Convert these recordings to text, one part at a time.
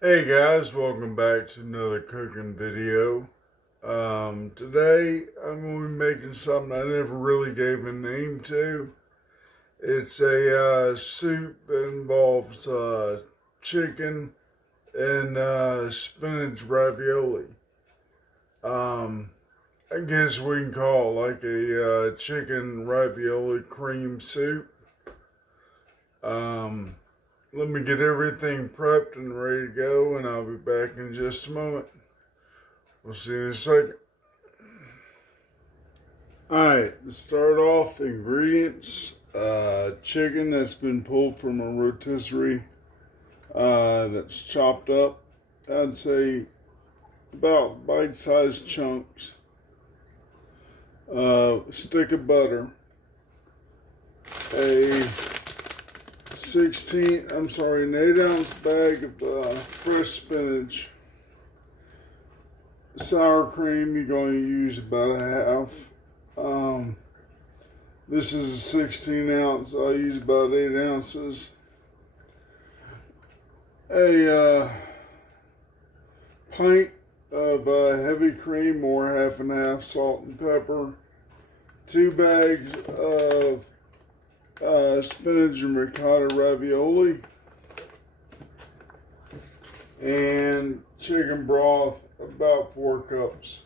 Hey guys, welcome back to another cooking video. Today I'm going to be making something I never really gave a name to. It's a soup that involves chicken and spinach ravioli. Um, I guess we can call it like a chicken ravioli cream soup. Um, Let me get everything prepped and ready to go, and I'll be back in just a moment. We'll see you in a second. Alright, to start off, ingredients. Chicken that's been pulled from a rotisserie that's chopped up. I'd say about bite-sized chunks. Stick of butter. An 8-ounce bag of fresh spinach. Sour cream, you're going to use about a half. This is a 16 ounce. I'll use about 8 ounces. A pint of heavy cream or half and half, salt and pepper. 2 bags of spinach and ricotta ravioli. And chicken broth, about 4 cups.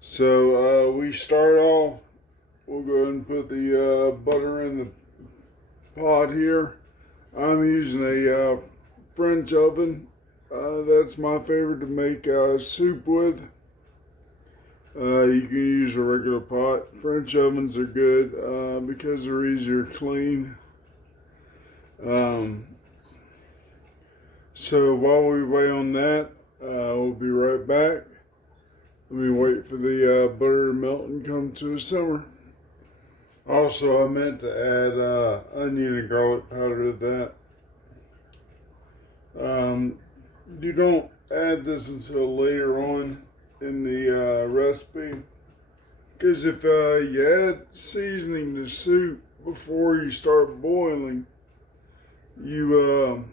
So we start off, we'll go ahead and put the butter in the pot here. I'm using a French oven. That's my favorite to make soup with. You can use a regular pot. French ovens are good because they're easier to clean. So while we wait on that, we'll be right back. Let me wait for the butter to melt and come to a simmer. Also, I meant to add onion and garlic powder to that. You don't add this until later on in the recipe, because if you add seasoning to soup before you start boiling, you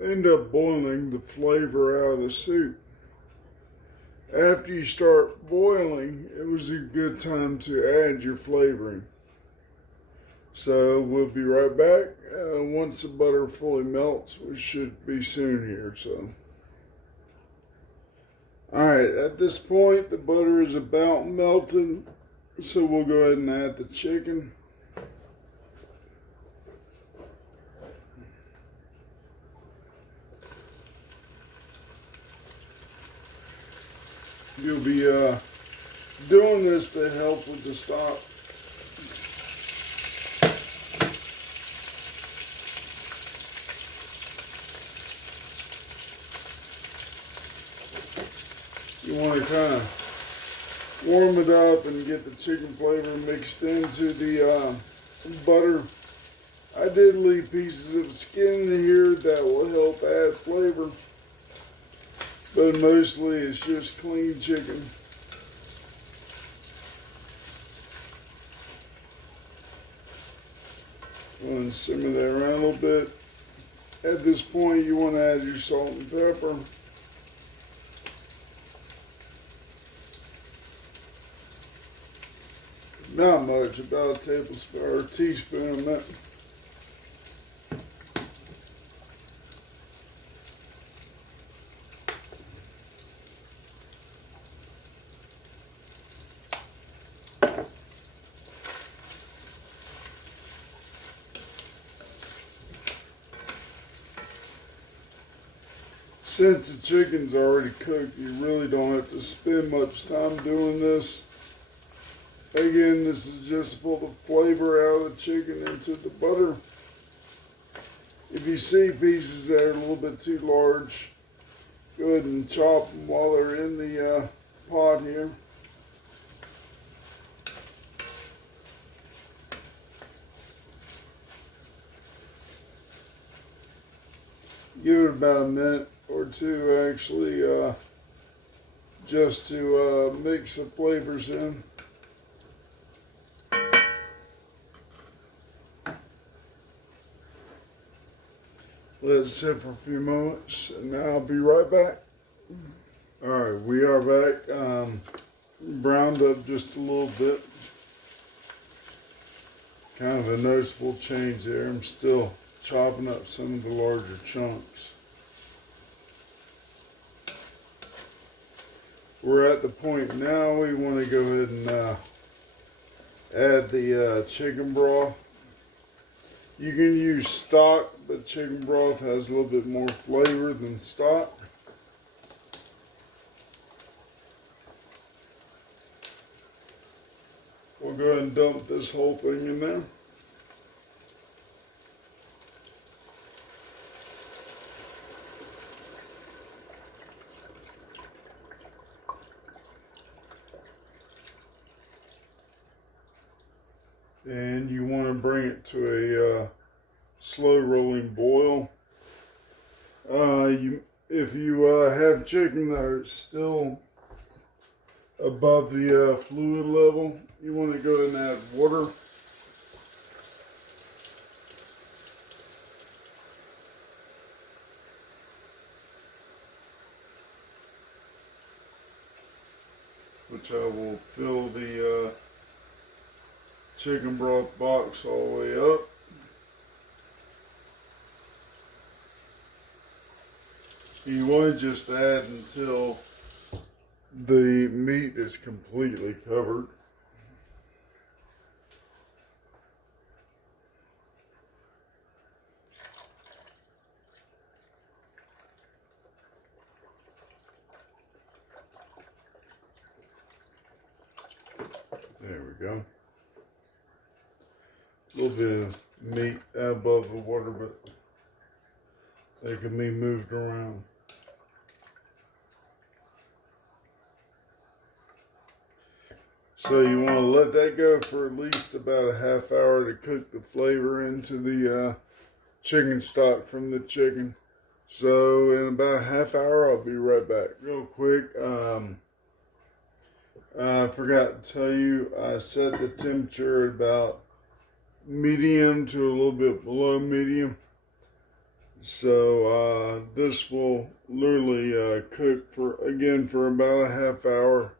end up boiling the flavor out of the soup. After you start boiling, it was a good time to add your flavoring. So we'll be right back. Once the butter fully melts, we should be soon here. Alright, at this point, the butter is about melted. So we'll go ahead and add the chicken. You'll be doing this to help with the stock. You want to kind of warm it up and get the chicken flavor mixed into the butter. I did leave pieces of skin in here that will help add flavor, but mostly it's just clean chicken. And simmer that around a little bit. At this point, you want to add your salt and pepper. Not much, about a tablespoon or a teaspoon of that. Since the chicken's already cooked, you really don't have to spend much time doing this. Again, this is just to pull the flavor out of the chicken into the butter. If you see pieces that are a little bit too large, go ahead and chop them while they're in the pot here. Give it about a minute or two actually, just to mix the flavors in. let it sit for a few moments, and now I'll be right back. Alright, we are back. Browned up just a little bit. Kind of a noticeable change there. I'm still chopping up some of the larger chunks. We're at the point now we want to go ahead and add the chicken broth. You can use stock, but chicken broth has a little bit more flavor than stock. We'll go ahead and dump this whole thing in there. And you want to bring it to a slow rolling boil. If you have chicken that is still above the fluid level, you want to go ahead and add water. Which I will fill the chicken broth box all the way up. You want to just add until the meat is completely covered. There we go. A little bit of meat above the water, but they can be moved around. So you want to let that go for at least about a half hour to cook the flavor into the chicken stock from the chicken. So in about a half hour, I'll be right back. Real quick, I forgot to tell you, I set the temperature at about medium to a little bit below medium. So this will literally cook for about a half hour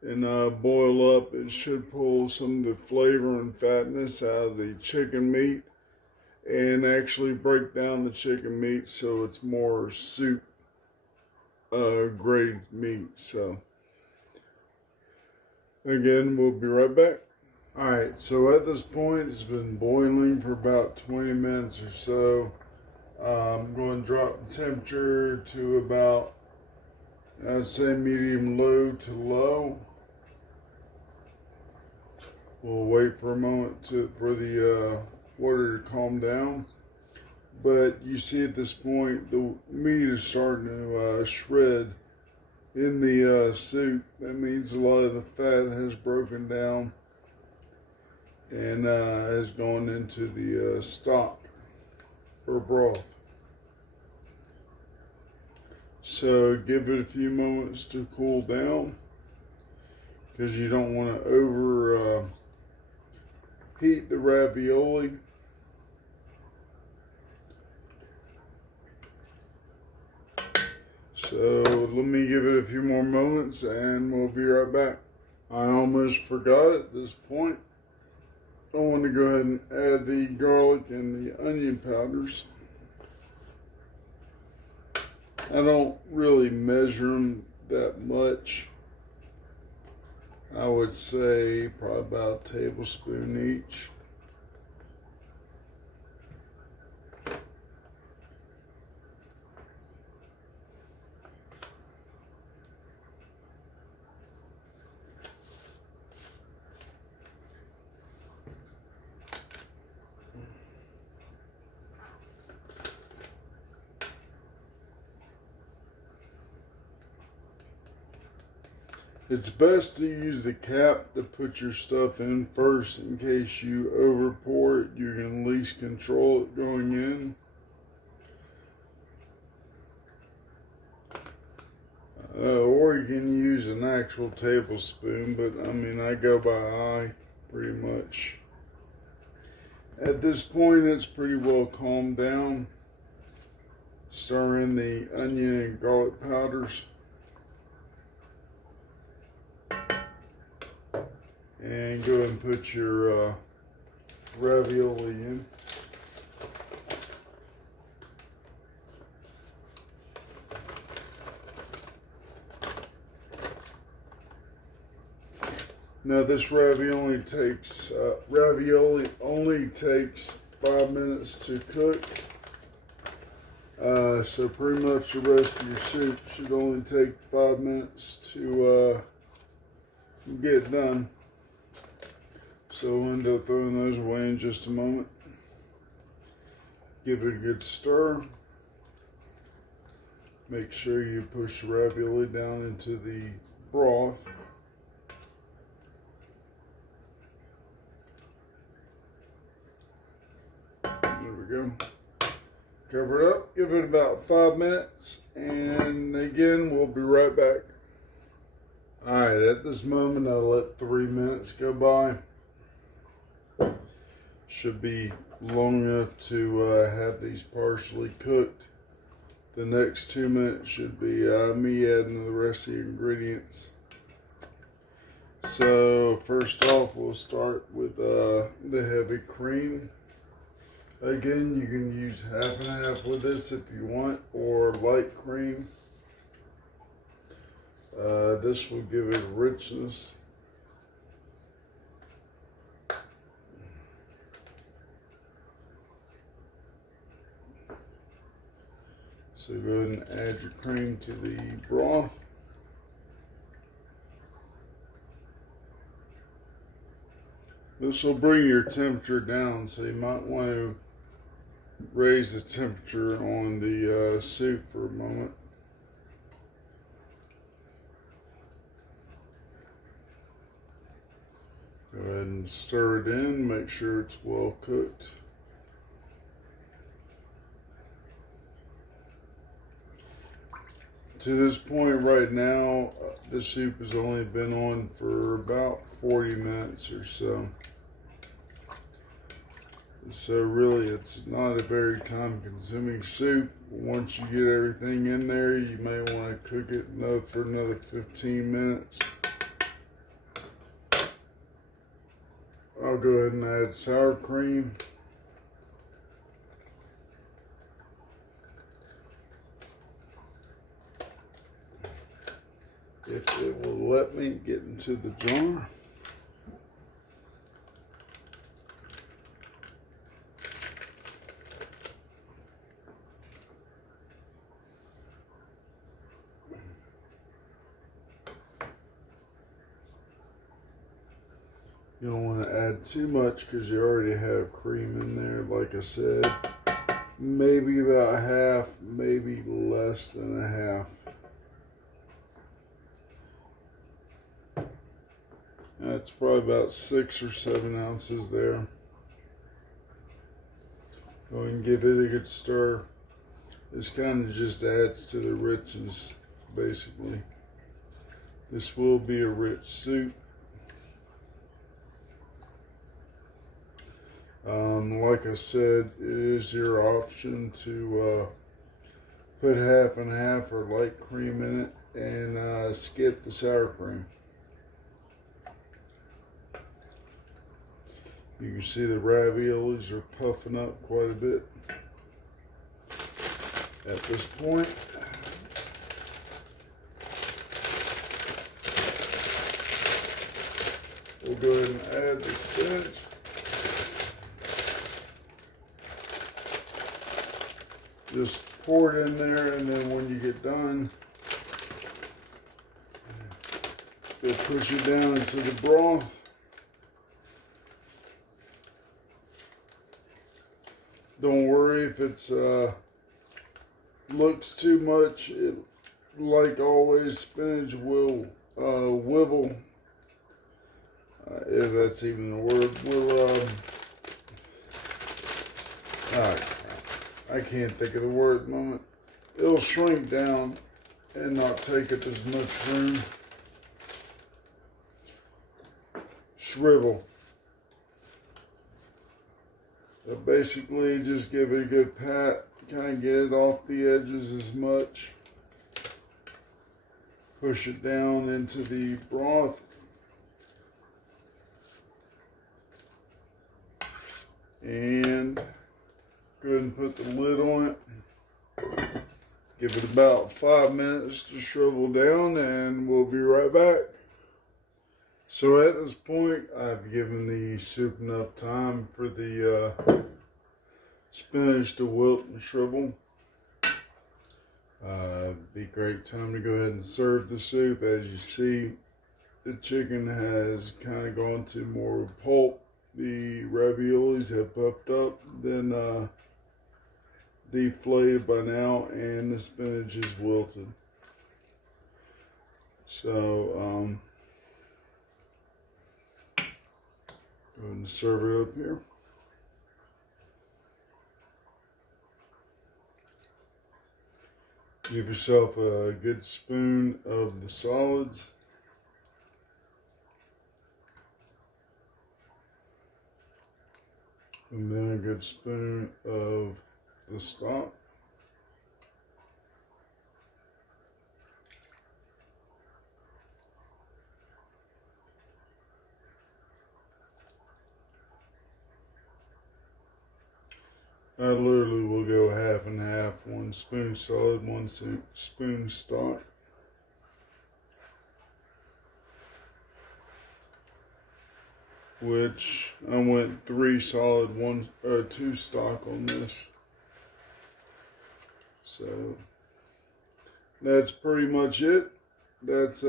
and boil up. It should pull some of the flavor and fatness out of the chicken meat and actually break down the chicken meat so it's more soup grade meat. So again, we'll be right back. Alright, so at this point it's been boiling for about 20 minutes or so. I'm going to drop the temperature to about, I'd say medium low to low. We'll wait for a moment for the water to calm down. But you see at this point the meat is starting to shred in the soup. That means a lot of the fat has broken down and has gone into the stock or broth. So give it a few moments to cool down because you don't want to overheat the ravioli. So let me give it a few more moments and we'll be right back. I almost forgot at this point. I want to go ahead and add the garlic and the onion powders. I don't really measure them that much. I would say probably about a tablespoon each. It's best to use the cap to put your stuff in first in case you over pour it. You can at least control it going in. Or you can use an actual tablespoon, but I mean I go by eye pretty much. At this point it's pretty well calmed down. Stir in the onion and garlic powders. And go ahead and put your ravioli in. Now this ravioli only takes 5 minutes to cook. So pretty much the rest of your soup should only take 5 minutes to get done. So we'll end up throwing those away in just a moment. Give it a good stir. Make sure you push the ravioli down into the broth. There we go. Cover it up, give it about 5 minutes, and again, we'll be right back. Alright, at this moment, I'll let 3 minutes go by. Should be long enough to have these partially cooked. The next 2 minutes should be me adding the rest of the ingredients. So, first off, we'll start with the heavy cream. Again, you can use half and half with this if you want, or light cream. This will give it richness. So go ahead and add your cream to the broth. This will bring your temperature down, so you might want to raise the temperature on the soup for a moment. Go ahead and stir it in, make sure it's well cooked. To this point right now, the soup has only been on for about 40 minutes or so. So really, it's not a very time-consuming soup. Once you get everything in there, you may want to cook it for another 15 minutes. I'll go ahead and add sour cream. If it will let me get into the jar. You don't want to add too much because you already have cream in there. Like I said, maybe about half, maybe less than a half. That's probably about 6 or 7 ounces there. Go ahead and give it a good stir. This kind of just adds to the richness, basically. This will be a rich soup. Like I said, it is your option to put half and half or light cream in it and skip the sour cream. You can see the raviolis are puffing up quite a bit at this point. We'll go ahead and add the spinach. Just pour it in there, and then when you get done, you'll push it down into the broth. Don't worry if it's looks too much. Like always, spinach will wibble, if that's even the word. I can't think of the word at the moment. It'll shrink down and not take up as much room. Shrivel. But basically, just give it a good pat kind of get it off the edges as much. Push it down into the broth. And go ahead and put the lid on it. Give it about 5 minutes to shrivel down and we'll be right back. So at this point, I've given the soup enough time for the spinach to wilt and shrivel. Be a great time to go ahead and serve the soup. As you see, the chicken has kind of gone to more of a pulp. The raviolis have puffed up, then deflated by now, and the spinach is wilted. So, go ahead and serve it up here. Give yourself a good spoon of the solids. And then a good spoon of the stock. I literally will go half and half, 1 spoon solid, 1 spoon stock. Which I went 3 solid, 2 stock on this. So that's pretty much it. That's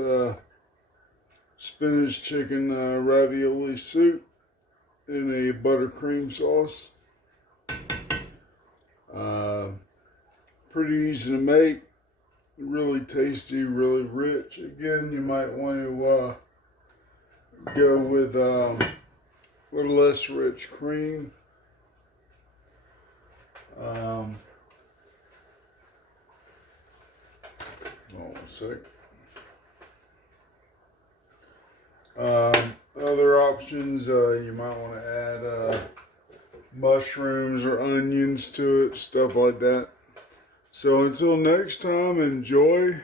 spinach chicken ravioli soup in a buttercream sauce. Pretty easy to make, really tasty, really rich. Again, you might want to go with a little less rich cream. Hold on a sec. Other options, you might want to add mushrooms or onions to it, stuff like that. So until next time, enjoy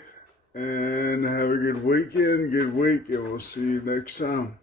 and have a good weekend, good week, and we'll see you next time.